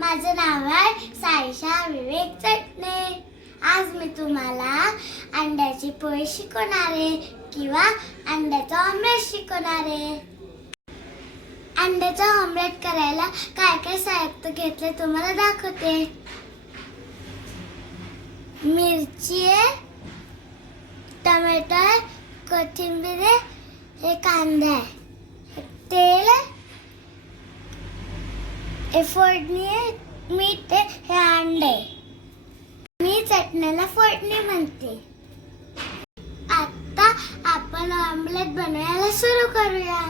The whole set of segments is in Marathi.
माझं नाव आहे साईशा विवेक चटणे. आज मी तुम्हाला अंड्याची पोळी शिकवणार आहे किंवा अंड्याचं ऑमलेट शिकवणार आहे. अंड्याचं ऑमलेट करायला काय काय साहित्य घेतले तुम्हाला दाखवते. मिरची आहे टमॅटो आहे कोथिंबीर आहे हे कांदा आहे तेल आहे हे फोडणी मी ते हे अंडे मी चटण्याला फोडणी म्हणते. आता आपण ऑमलेट बनवायला सुरू करूया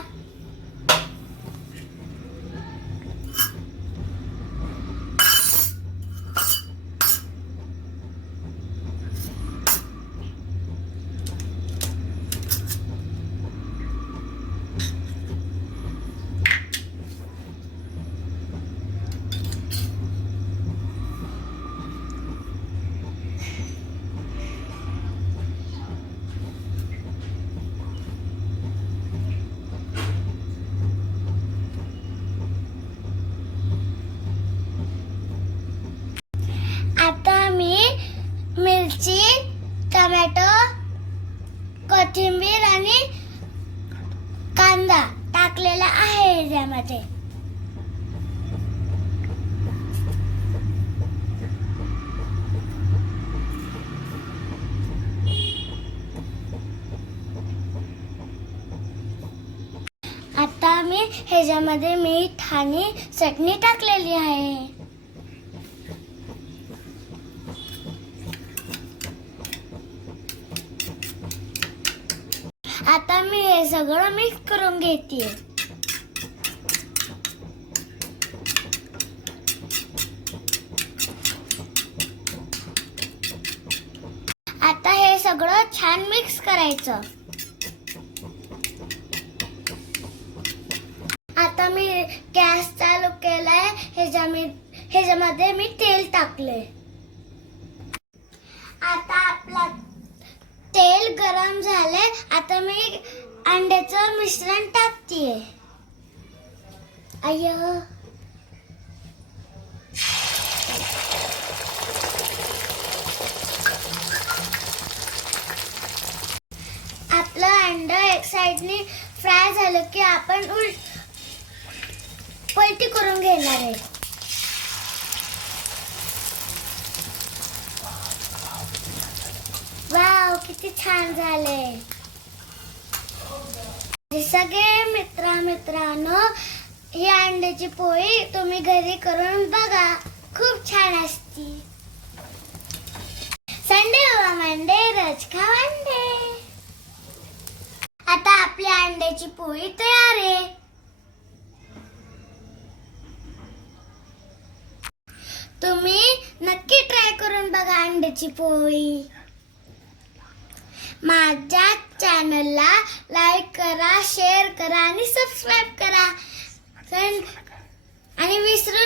आता मी मिरची टमॅटो कोथिंबीर आणि कांदा टाकलेला आहे ह्याच्यामध्ये आता मी ह्याच्यामध्ये मीठ आणि चटणी टाकलेली आहे. आता मी हे सगळं मिक्स करून घेते. आता हे सगळं छान मिक्स करायचं. आता मी गॅस चालू केलाय. ह्याच्यामध्ये ह्याच्यामध्ये मी तेल टाकले आता आपला गरम झाले आता मी अंड्याचं मिश्रण टाकतीये. अय आपलं अंड एक साइडने फ्राय झालं की आपण उल पलटी करून घेणार आहे. किती छान झाले. सगळे मित्रा मित्रांनो ही अंड्याची पोळी तुम्ही घरी करून बघा. खूप छान असती. संडे व मंडे रज खा मांडे. आता आपल्या अंड्याची पोळी तयार आहे. तुम्ही नक्की ट्राय करून बघा अंड्याची पोळी. माझ्या चॅनलला लाईक करा शेअर करा आणि सबस्क्राईब करा. आणि विसरू